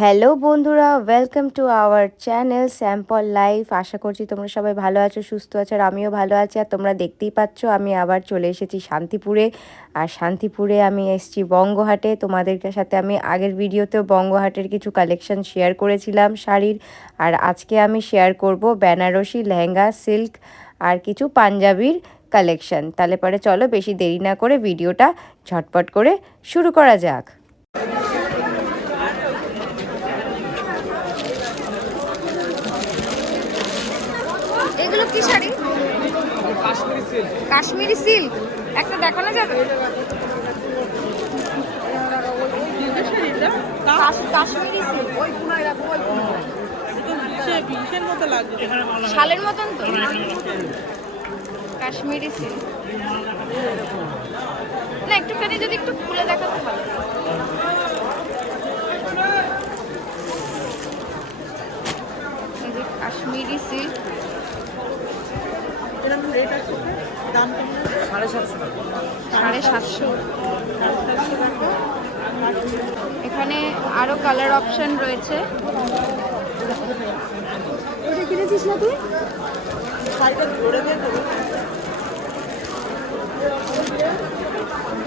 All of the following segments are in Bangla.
হ্যালো বন্ধুরা, welcome to our channel sample life. আশা করছি তোমরা সবাই ভালো আছো, সুস্থ আছো, আর আমিও ভালো আছি। আর তোমরা দেখতেই পাচ্ছ আমি আবার চলে এসেছি শান্তিপুরে। আর শান্তিপুরে আমি এসেছি বঙ্গহাটে। তোমাদের সাথে আমি আগের ভিডিওতেও বঙ্গহাটের কিছু কালেকশন শেয়ার করেছিলাম শাড়ির। আর আজকে আমি শেয়ার করব বেনারসি লেহেঙ্গা, সিল্ক আর কিছু পাঞ্জাবির কালেকশন। তাহলে পরে চলো বেশি দেরি না করে ভিডিওটা ঝটপট করে শুরু করা যাক। এগুলো কি শাড়ি? কাশ্মীরি সিল্ক। একটা দেখানো যাবে? কাশ্মীরি সিল্ক শালের মতন তো। কাশ্মীরি সিল্ক না, একটুখানি যদি একটু খুলে দেখাতে ভালো। কাশ্মীরি সিল্ক $750। এখানে আরো কালার অপশন রয়েছে। কিনেছিস না তুই?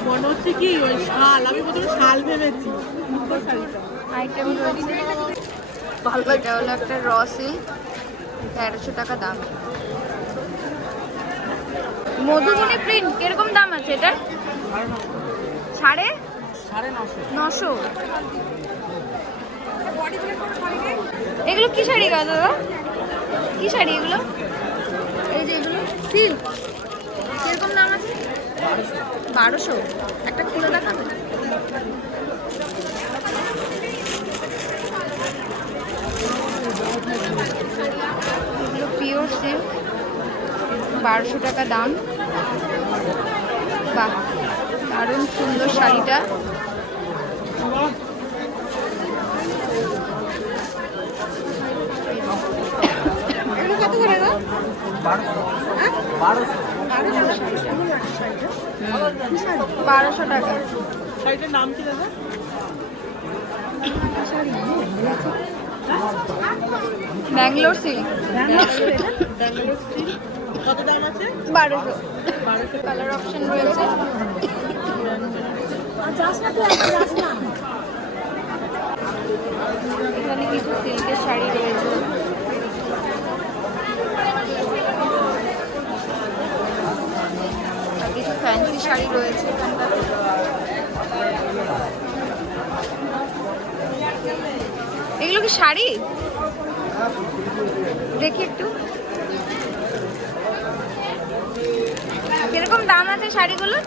মনে হচ্ছে কি ওই শাল, আমি প্রথমে শাল ভেবেছি। আইটেম রয়েছে। এটা হলো একটা র সিল্ক, $1300 দাম। মধুবনী প্রিন্ট কিরকম দাম আছে এটা? 950। এগুলো কি শাড়ি গো দাদা? কি শাড়ি এগুলো? এই যে এগুলো সিল্ক, কিরকম দাম আছে? 1200। একটা খুলে দেখাবে? এগুলো পিওর সিল্ক, $1200 দাম। বাহ, দারুণ সুন্দর শাড়িটা। কত করে গো? 1200 টাকা। শাড়িটার নাম কি দাদা? ব্যাঙ্গালোর সিল্ক। কত দাম আছে? 1200। কালার অপশন রয়েছে। এখানে কিছু সিল্কের শাড়ি রয়েছে। আর কিছু ফ্যান্সি শাড়ি রয়েছে এখানটাতে। এগুলো কি শাড়ি? দেখি একটু কিরকম দাম আছে শাড়িগুলো?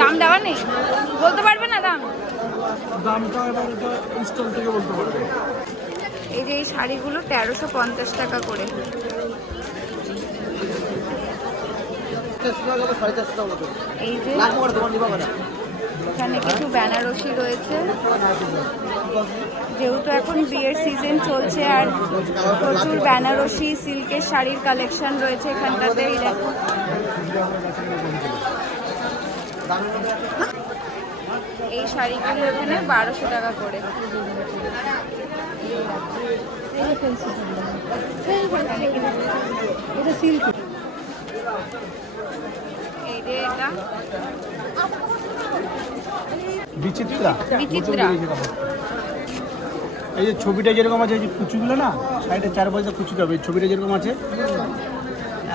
দাম দেওয়া নেই, বলতে পারবে না দাম? দামটা এবার এটা স্টল থেকে বলতে পারবে। এই যে এই শাড়িগুলো 1350 করে। এই যে এখানে কিছু বেনারসি রয়েছে। যেহেতু এখন বিয়ের সিজন চলছে আর প্রচুর বেনারসি সিল্কের শাড়ির কালেকশন রয়েছে এখানটাতে। এই দেখো, এই শাড়িগুলো এখানে $1200 করে। এই যে এটা বিচিত্রা। বিচিত্রা। এই যে ছবিটা যেরকম আছে, এই যে কুচুগুলো না সাইডে 4 পয়সা কুচুতে হবে। এই ছবিটা যেরকম আছে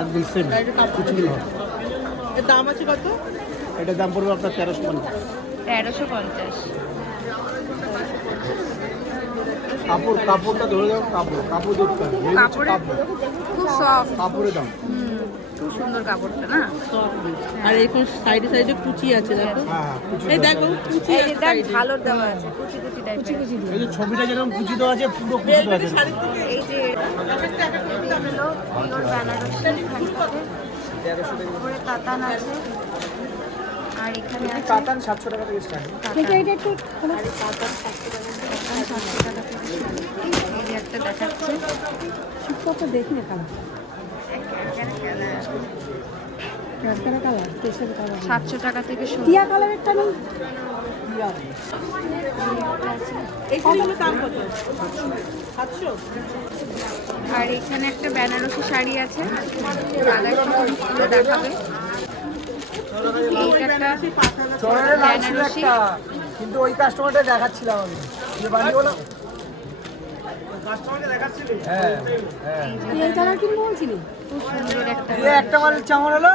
একদম সেম কুচুগুলো হবে। এর দাম আছে কত? এটার দাম পড়বে আপনার 1350। 1350। কাপড়টা ধরে যাও, কাপড় দেখতে হবে। খুব সফট কাপড়ের দাম। খুব সুন্দর কাপড়টা না। আর এখন সাইডে সাইডে কুচি আছে, দেখো। হ্যাঁ, এই দেখো কুচি এই যে আছে দেখ, side এ। ঝালর দেওয়া আছে, কুচি কুচি টাইপের। এই যে ছবিটা যেরকম কুচি দেওয়া আছে পুরো কুচি দেওয়া আছে। এই যে এগুলো পিওর বেনারসি, উপরে কাতান আছে আর এখানে আছে কাতান 700 টাকা থেকে স্টার্ট। এই যে একটা দেখাচ্ছে, দেখি না কালার 700 টাকা থেকে শুরু। টিয়া কালারেরটা নেই এই শাড়িগুলোর দাম কত? 700? আর এখানে একটা বেনারসি শাড়ি আছে, দাদা একটু দেখাবে। এইটা একটা চড়ারে লাল ছিল বেনারসি। একটা, কিন্তু ওই কাস্টমারটা দেখাচ্ছিলাম আমি। যে বাড়ি হলো কাস্টমারটা দেখাচ্ছিলি? হ্যাঁ হ্যাঁ। এই কালার কিনবো বলছিলি? খুব সুন্দর একটা এই একটা মাল চামড় হলো,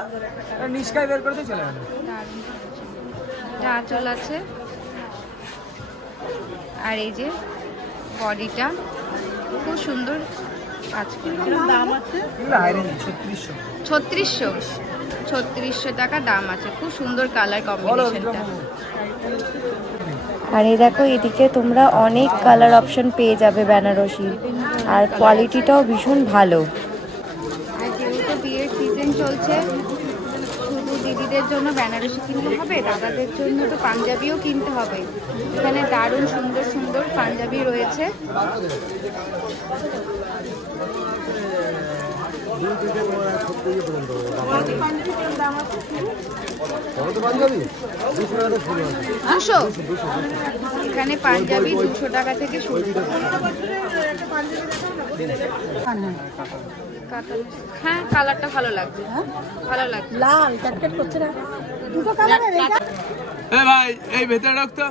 নিষ্কায় বের করতে চলে গেল। এটা আঁচল আছে, আর এই যে বডিটা খুব সুন্দর আজকে দাম আছে? এগুলো হাই রেঞ্জ 3600। 3600 টাকা দাম আছে। খুব সুন্দর কালার বলো কম্বিনেশনটা। আর এই দেখো, এদিকে তোমরা অনেক কালার অপশন পেয়ে যাবে বেনারসি, আর কোয়ালিটিটাও ভীষণ ভালো। আর যেহেতু বিয়ের সিজন চলছে, শুধু দিদিদের জন্য বেনারসি কিনতে হবে, দাদাদের জন্য তো পাঞ্জাবিও কিনতে হবে। এখানে দারুণ সুন্দর সুন্দর পাঞ্জাবি রয়েছে। দুশো, এখানে পাঞ্জাবি 200 টাকা থেকে শুরু। হ্যাঁ, কালারটা ভালো লাগছে, ভালো লাগছে। লাল ক্যাটকেট করছে না, দুটো কালারের এইটা এ ভাই এই ভেতরে রাখতো।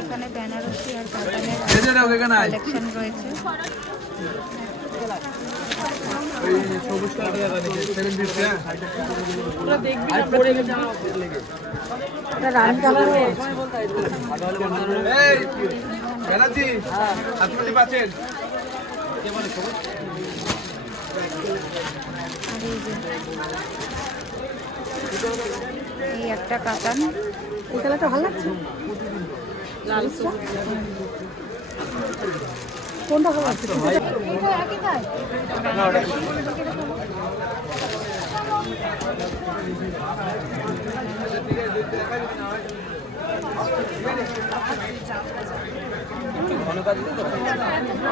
এখানে বেনারসি আর কাতানের কালেকশন রয়েছে। রানী কালার এই একটা কাতান, এই কালারটা ভালো লাগছে। লাল কোনটা ভালো লাগছে?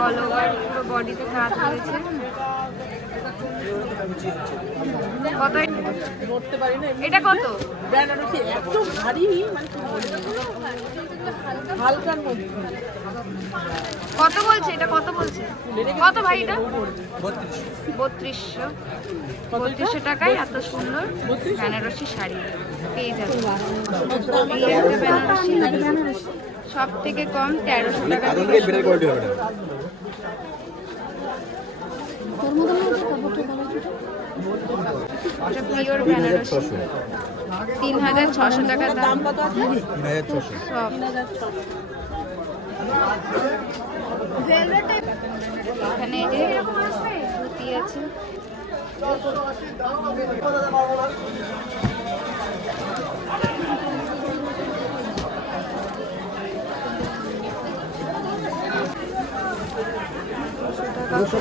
অল ওভার পুরো বডিতে কাজ রয়েছে। কত ধরতে পারি না। এটা? কত? বেনারসি এত ভারী, মানে কি বলবো? হালকার মধ্যে। কত বলছে এটা? কত বলছে? কত ভাই এটা? 3200। 3200 টাকায় এত সুন্দর বেনারসি শাড়ি পেয়ে যাবে। এই একটা বেনারসি সব থেকে কম 1300 টাকা। এটা পিওর বেনারসি, 3600 টাকা দাম। কত আছে? সব এখানে এই যে ধুতি আছে।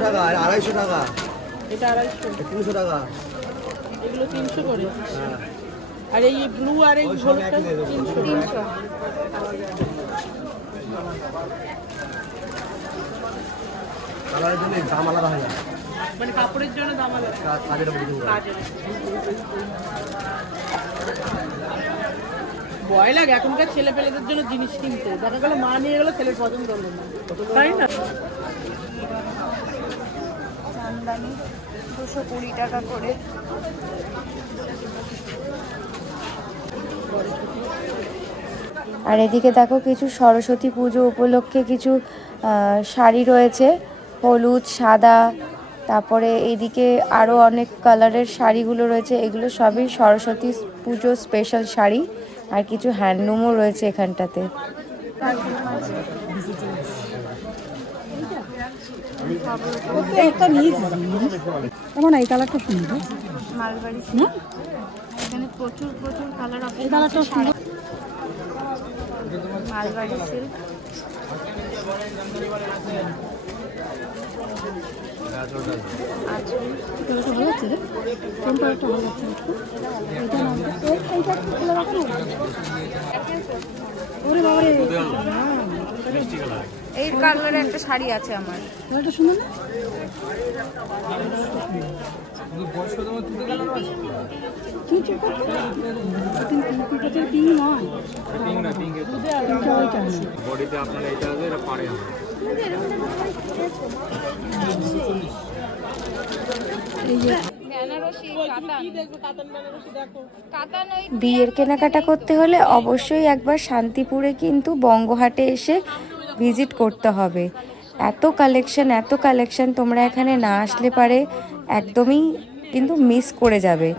টাকা আর 250 টাকা, এটা 250, 300 টাকা। এগুলো 300 করে। আর এই ব্লু আর এই হলুদটা 300। 300। কালারের জন্য দাম আলাদা হয়ে যায়। মানে কাপড়ের জন্য দাম আলাদা। কাজের উপর কাজের। ভয় লাগে এখনকার ছেলে পেলেদের জন্য জিনিস কিনতে, দেখা গেলো মা নিয়ে গেলো ছেলের পছন্দ হলো না, তাই না? জামদানি 220 টাকা করে। আর এদিকে দেখো, কিছু সরস্বতী পুজো উপলক্ষে কিছু শাড়ি রয়েছে, হলুদ, সাদা, তারপরে এইদিকে আরও অনেক কালারের শাড়িগুলো রয়েছে। এগুলো সবই সরস্বতী পুজো স্পেশাল শাড়ি, আর কিছু হ্যান্ডলুমও রয়েছে এখানটাতে। একটা নিয়েছি এখন এই কালারটা সুন্দর। মালবাড়ি সিল্ক, এখানে প্রচুর প্রচুর কালার এই কালারটা সুন্দর। মালবাড়ি সিল্ক, আচ্ছা, কালারটা ভালো লাগছে রে, কোন কালারটা ভালো লাগছে একটু? এইটা না, এইটা একটু খুলে রাখো না। ওরে বাবা রে, এই কালারে একটা শাড়ি আছে আমার। কালারটা সুন্দর না? কি চুপ করছো? পিঙ্কটা তো পিঙ্ক নয়। পিঙ্কটা ওইটা না। বডিতে আপনার এটা আছে, এটা পাড়ে হবে। এই যে বেনারসি কাতান। কি দেখবো কাতান বেনারসি দেখো। কাতান ওই বিয়ের কেনাকাটা করতে হলে অবশ্যই একবার শান্তিপুরে কিন্তু বঙ্গহাটে এসে ভিজিট করতে হবে। এত কালেকশন তোমরা এখানে না আসলে পারে একদমই কিন্তু মিস করে যাবে।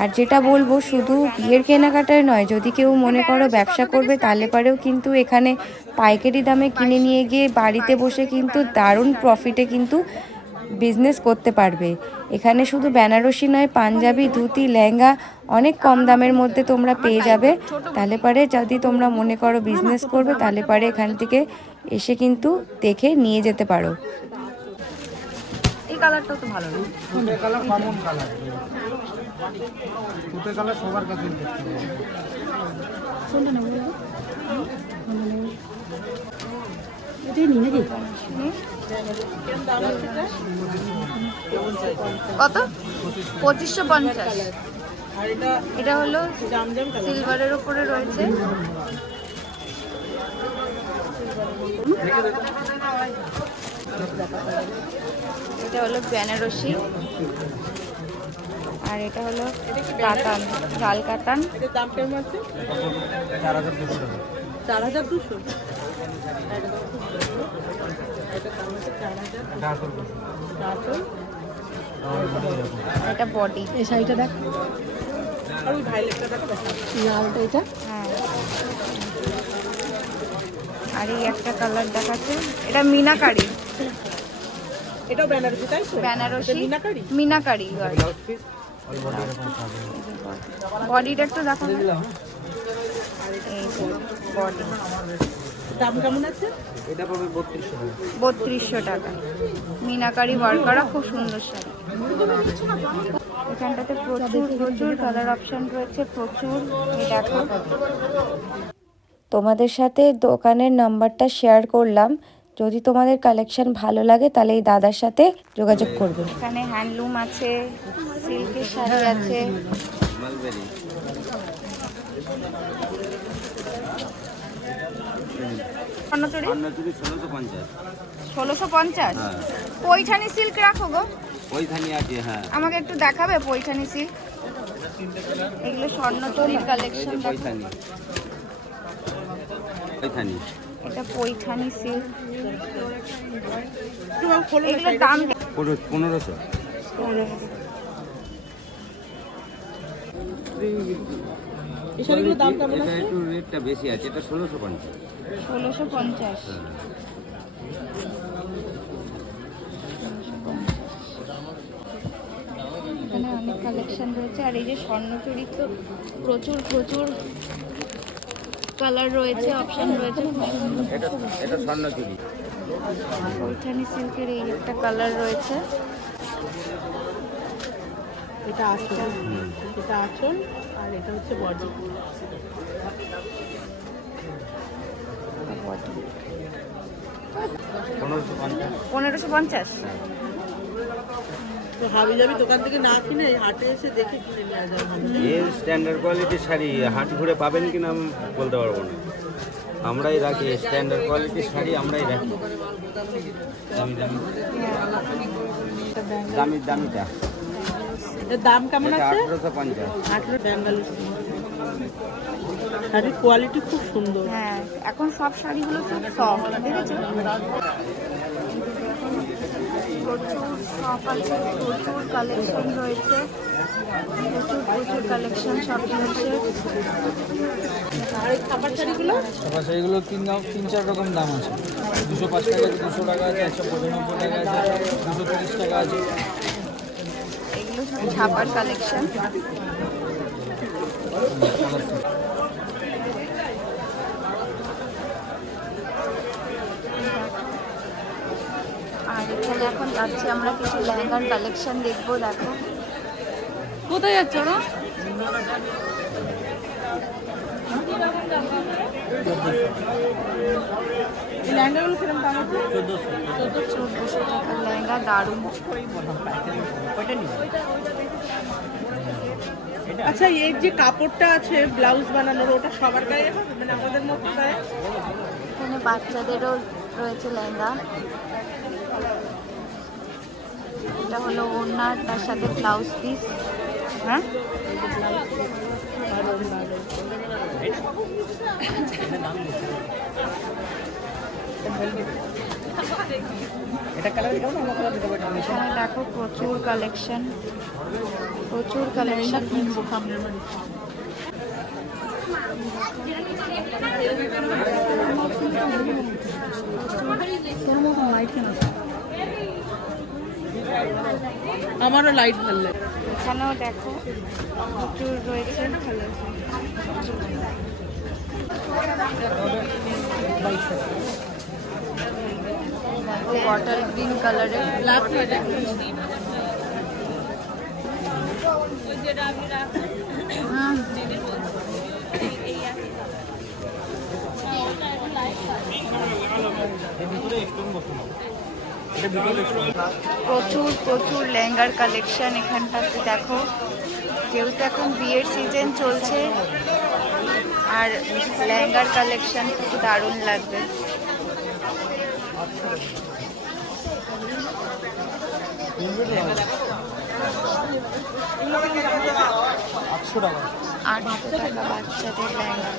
আর যেটা বলবো, শুধু বিয়ের কেনাকাটায় নয়, যদি কেউ মনে করো ব্যবসা করবে তাহলে পারেও কিন্তু এখানে পাইকারি দামে কিনে নিয়ে গিয়ে বাড়িতে বসে কিন্তু দারুণ প্রফিটে কিন্তু বিজনেস করতে পারবে। এখানে শুধু বেনারসি নয়, পাঞ্জাবি, ধুতি, লেহেঙ্গা অনেক কম দামের মধ্যে তোমরা পেয়ে যাবে। তাহলে পারে যদি তোমরা মনে করো বিজনেস করবে তাহলে পারে এখান থেকে এসে কিন্তু দেখে নিয়ে যেতে পারো। এই কালারটাও তো ভালো লাগে। তুতে কালার কমন কালার, তুতে কালার সবার কাছে দেখতে পাবে। কোনটা নেবো বলো? কোনটা নেবো? এটাই নি নাকি? কত? 2550। আর এটা এটা হলো জামজাম কালার। সিলভারের উপরে রয়েছে। এটা হলো বেনারসি আর এটা হলো কাতান, লাল কাতান। এটার দাম কেমন আছে? 4200 টাকা। 4200। এটা বডি। এই শাড়িটা দেখ, আর ওই ভাইলেটটা দেখো দেখা। লালটা এটা। হ্যাঁ, আর এই একটা কালার দেখাচ্ছে, এটা মিনাকারি। এটাও বেনারসি তাই তো? বেনারসি এটা মিনাকারি? মিনাকারি ওই বডি এরকম পাবে। বডিটা একটু দেখো না। এই বডি দাম কেমন আছে? এটা পড়বে 3200 টাকা। 3200 টাকা। মিনাকারি ওয়ার্ক করা, খুব সুন্দর শাড়ি। এখানটাতে প্রচুর কালার অপশন রয়েছে, প্রচুর। এই দেখো, তোমাদের সাথে দোকানের নাম্বারটা শেয়ার করলাম। যদি তোমাদের কালেকশন ভালো লাগে তাহলে এই দাদার সাথে যোগাযোগ করবে। এখানে হ্যান্ডলুম আছে, সিল্কের শাড়ি আছে। মালবেরি স্বর্ণচুরি অন্নচুরি 1650। 1650। হ্যাঁ, পৈঠানি সিল্ক রাখো গো, ওইখানে আছে। হ্যাঁ, আমাকে একটু দেখাবে পৈঠানি সিল্ক। এগুলো স্বর্ণচুরির কালেকশন। পৈথানি পৈথানি এটা পৈঠানি সিল্ক। একটু বাবু খোলো না এগুলোর শাড়িটা। দাম 1500। এই শাড়িগুলোর দাম কেমন এটা আছে? একটু রেটটা বেশি আছে, এটা 1650। 1650। এখানে অনেক কালেকশন রয়েছে। আর এই যে স্বর্ণচুরি তো প্রচুর কালার রয়েছে, অপশন রয়েছে। এটা স্বর্ণচুরি। পৈঠানি সিল্কের এই একটা কালার রয়েছে। এটা আঁচল, এটা আঁচল আর এটা হচ্ছে বডি। 1550। তো হাবি যাবি দোকান থেকে না কিনে এই হাটে এসে দেখে কিনে নিয়ে যাবে হাবি। এর স্ট্যান্ডার্ড কোয়ালিটির শাড়ি হাট ঘুরে পাবেন কিনা আমি বলতে পারবো না। আমরাই রাখি স্ট্যান্ডার্ড কোয়ালিটির শাড়ি, আমরাই রাখি। দামিটা এর দাম কেমন এটা আছে? 1850। 18 ব্যাঙ্গালোর। শাড়ির কোয়ালিটি খুব সুন্দর। হ্যাঁ, এখন সব শাড়িগুলো খুব সফট, দেখেছো? প্রচুর শপ আছে, প্রচুর কালেকশন রয়েছে, প্রচুর কালেকশন সব জিনিসের। আর এই খাবার শাড়িগুলো? তারপর সেইগুলো 3-4 রকম দাম আছে। 205 টাকা আছে, 200 টাকা আছে, 195 টাকা আছে, 230 টাকা আছে। এগুলো সব ছাপার কালেকশন। আর এখন যাচ্ছি আমরা কিছু লেহেঙ্গার কালেকশন দেখবো। দেখো কোথায় যাচ্ছ ওরা? এই ল্যাহেঙ্গাগুলো কিরকম দাম আছে? 1400 টাকার লেহেঙ্গা, দারুণ। আচ্ছা, এর যে কাপড়টা আছে ব্লাউজ বানানোর, ওটা সবার গায়ে হবে, মানে আমাদের মতো গায়ে? এখানে বাচ্চাদেরও রয়েছে লেহেঙ্গা। এটা হলো ওড়না, তার সাথে ব্লাউজ পিস। হ্যাঁ, এখানে দেখো প্রচুর কালেকশন, প্রচুর কালেকশন। আমারও লাইট ভালো লাগে। এখানেও দেখো প্রচুর রয়েছে। বটল গ্রিন কালারের, ব্ল্যাক এটা প্রচুর প্রচুর লেহেঙ্গার কালেকশন এখানটাতে দেখো। যেহেতু এখন বিয়ের সিজন চলছে, আর লেহেঙ্গার কালেকশন খুব দারুণ লাগবে। আটশো টাকা। 800 টাকা বাচ্চাদের লেহেঙ্গা।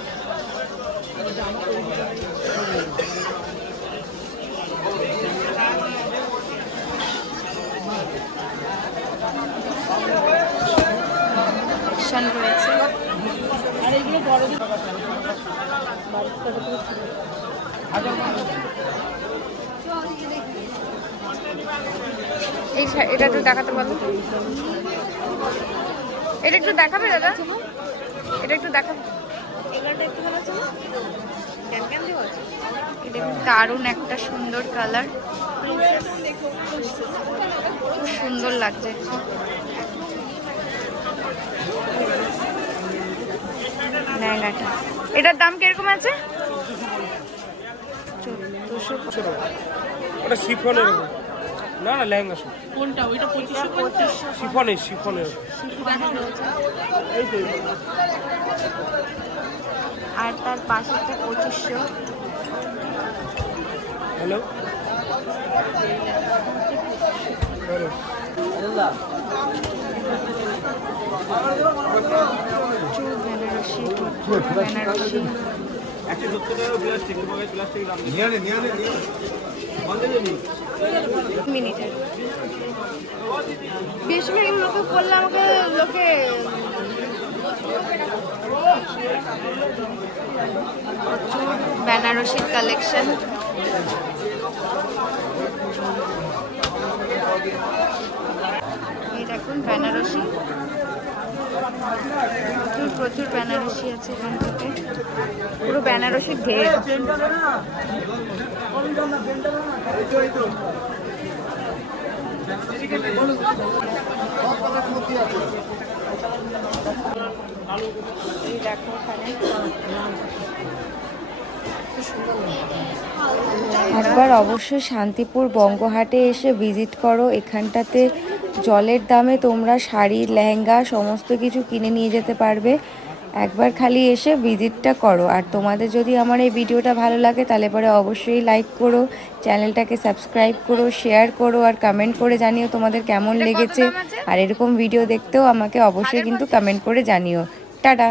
কালেকশন রয়েছে। আর এগুলো বড় এটা একটু দেখাতে পারবো? এটা একটু দেখাবে দাদা, এটা একটু দেখাবে। এটা দারুণ একটা সুন্দর কালার, খুব সুন্দর লাগছে। লেহেঙ্গাটা, এটার দাম কিরকম আছে? 1400। ওটা শিফনের না না লেহেঙ্গা সব কোনটা? ওইটা 2500। শিফনের শিফনের আর তার পাশেরটা 2500। হ্যালো প্রচুর বেনারসি, বেনারসি। মিনিটের বেশিরভাগ লোকে বললে আমাকে লোকে প্রচুর বেনারসির কালেকশন। এই দেখুন বেনারসি, প্রচুর প্রচুর বেনারসি আছে এখান থেকে, পুরো বেনারসি ঢের। এই দেখো ওখানে একবার অবশ্যই শান্তিপুর বঙ্গহাটে এসে ভিজিট করো। এখানটাতে জলের দামে তোমরা শাড়ি, লেহেঙ্গা সমস্ত কিছু কিনে নিয়ে যেতে পারবে। একবার খালি এসে ভিজিটটা করো। আর তোমাদের যদি আমার এই ভিডিওটা ভালো লাগে তাহলে পরে অবশ্যই লাইক করো, চ্যানেলটাকে সাবস্ক্রাইব করো, শেয়ার করো, আর কমেন্ট করে জানিও তোমাদের কেমন লেগেছে। আর এরকম ভিডিও দেখতেও আমাকে অবশ্যই কিন্তু কমেন্ট করে জানিও। টাটা।